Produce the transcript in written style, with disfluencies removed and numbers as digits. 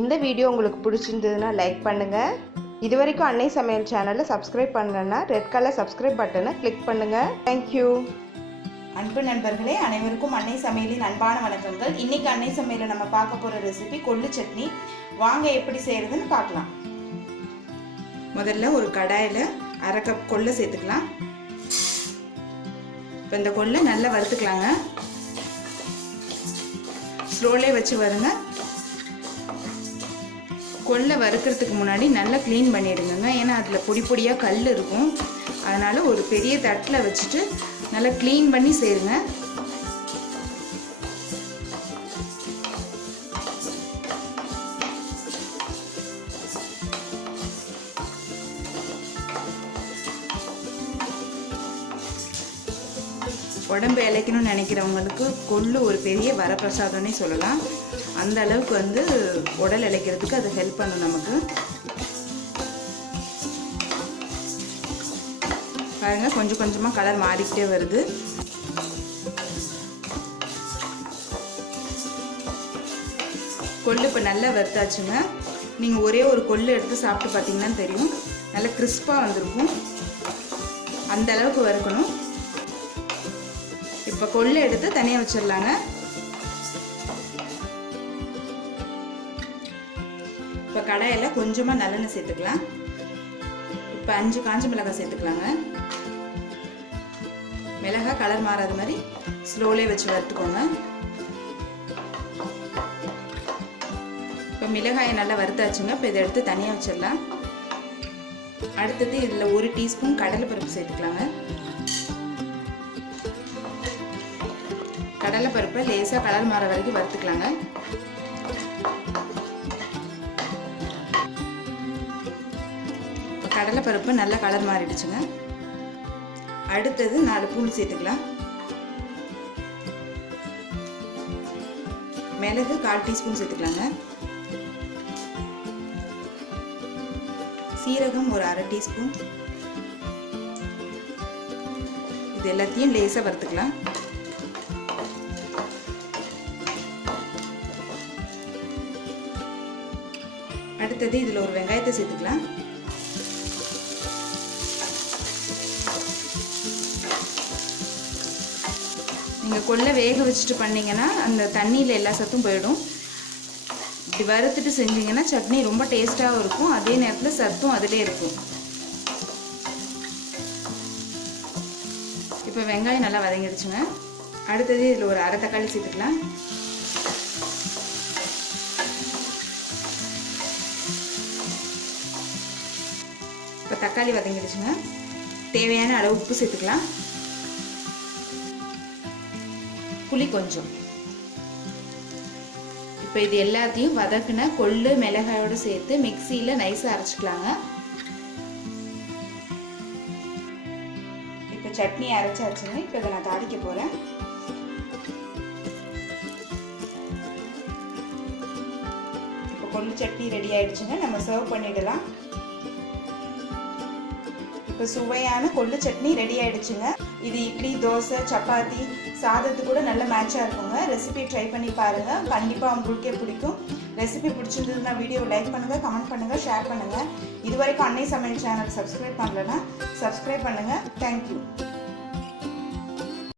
இந்த வீடியோ உங்களுக்கு பிடிச்சிருந்ததுன்னா லைக் பண்ணுங்கள். இது வரைக்கும் அன்னை சமையல் சேனலை சப்ஸ்கிரைப் பண்ணலன்னா ரெட் கலர் சப்ஸ்கிரைப் பட்டனை கிளிக் பண்ணுங்கள். தேங்க்யூ. அன்பு நண்பர்களே, அனைவருக்கும் அன்னை சமையலின் அன்பான வணக்கங்கள். இன்னைக்கு அன்னை சமையலில் நம்ம பார்க்க போகிற ரெசிபி கொள்ளு சட்னி. வாங்க எப்படி செய்கிறதுன்னு பார்க்கலாம். முதல்ல ஒரு கடாயில் 1/2 கப் கொள்ளை சேர்த்துக்கலாம். இப்போ இந்த கொள்ளை நல்லா வறுத்துக்கலாங்க. ஸ்லோலே வச்சு வருங்க. கொள்ளை வறுக்கிறதுக்கு முன்னாடி நல்லா க்ளீன் பண்ணிடுங்க. ஏன்னா அதில் பொடி பொடியாக கல் இருக்கும். அதனால் ஒரு பெரிய தட்டில் வச்சுட்டு நல்லா க்ளீன் பண்ணி சேருங்க. உடம்பு இழைக்கணும்னு நினைக்கிறவங்களுக்கு கொள்ளு ஒரு பெரிய வரப்பிரசாதம்னே சொல்லலாம். அந்த அளவுக்கு உடல் இழைக்கிறதுக்கு அது ஹெல்ப் பண்ணும் நமக்கு. பாருங்க, கொஞ்சம் கொஞ்சமாக கலர் மாறிக்கிட்டே வருது. கொள்ளு இப்போ நல்லா வறுத்தாச்சுங்க. நீங்கள் ஒரே ஒரு கொள்ளு எடுத்து சாப்பிட்டு பார்த்தீங்கன்னா தெரியும், நல்லா கிறிஸ்பாக வந்திருக்கும். அந்த அளவுக்கு வறுக்கணும். இப்போ கொள்ளு எடுத்து தனியாக வச்சிடலாங்க. இப்போ கடாயில் கொஞ்சமாக நல்லெண்ணெய் சேர்த்துக்கலாம். இப்போ 5 காஞ்ச மிளகாய் சேர்த்துக்கலாங்க. மிளகாய் கலர் மாறாத மாதிரி ஸ்லோலே வச்சு வறுத்துக்கோங்க. இப்போ மிளகாயை நல்லா வறுத்தாச்சுங்க. இப்போ இதை எடுத்து தனியாக வச்சிடலாம். அடுத்தது இதில் 1 டீஸ்பூன் கடலைப்பருப்பு சேர்த்துக்கலாங்க. கடலைப்பருப்பை லேசாக கலர் மாற வரைக்கும் வறுத்துக்கலாங்க. இப்போ கடலைப்பருப்பு நல்லா கலர் மாறிடுச்சுங்க. அடுத்தது 4 பூண்டு சேர்த்துக்கலாம். மிளகு 1/4 டீஸ்பூன் சேர்த்துக்கலாங்க. சீரகம் ஒரு 1/2 டீஸ்பூன். இது எல்லாத்தையும் லேசாக வறுத்துக்கலாம். அடுத்தது இதில் ஒரு வெங்காயத்தை சேர்த்துக்கலாம். நீங்கள் கொள்ளை வேக வச்சுட்டு பண்ணிங்கன்னா அந்த தண்ணியில் எல்லா சத்தும் போயிடும். இப்படி வறுத்துட்டு செஞ்சிங்கன்னா சட்னி ரொம்ப டேஸ்ட்டாகவும் இருக்கும். அதே நேரத்தில் சத்தும் அதிலே இருக்கும். இப்போ வெங்காயம் நல்லா வதங்கிடுச்சுங்க. அடுத்தது இதில் ஒரு 1/2 தக்காளி சேர்த்துக்கலாம். இப்போ தக்காளி வதங்கிடுச்சுங்க. தேவையான அளவு உப்பு சேர்த்துக்கலாம். புளி கொஞ்சம். இப்போ இது எல்லாத்தையும் வதக்குன கொள்ளு மிளகாயோடு சேர்த்து மிக்சியில் நைஸாக அரைச்சிக்கலாங்க. இப்போ சட்னி அரைச்சாச்சுங்க. இப்போ இதை நான் தாளிக்க போகிறேன். இப்போ கொள்ளு சட்னி ரெடி ஆயிடுச்சுங்க. நம்ம சர்வ் பண்ணிடலாம். இப்போ சுவையான கொள்ளு சட்னி ரெடி ஆயிடுச்சுங்க. இது இட்லி, தோசை, சப்பாத்தி, சாதத்துக்கு கூட நல்ல மேட்சாக இருக்குங்க. ரெசிபி ட்ரை பண்ணி பாருங்கள். கண்டிப்பாக உங்களுக்கே பிடிக்கும். ரெசிபி பிடிச்சிருந்ததுன்னா வீடியோவை லைக் பண்ணுங்கள், கமெண்ட் பண்ணுங்கள், ஷேர் பண்ணுங்கள். இது வரைக்கும் அன்னை சமையல் சேனல் சப்ஸ்கிரைப் பண்ணலைன்னா சப்ஸ்கிரைப் பண்ணுங்கள். தேங்க்யூ.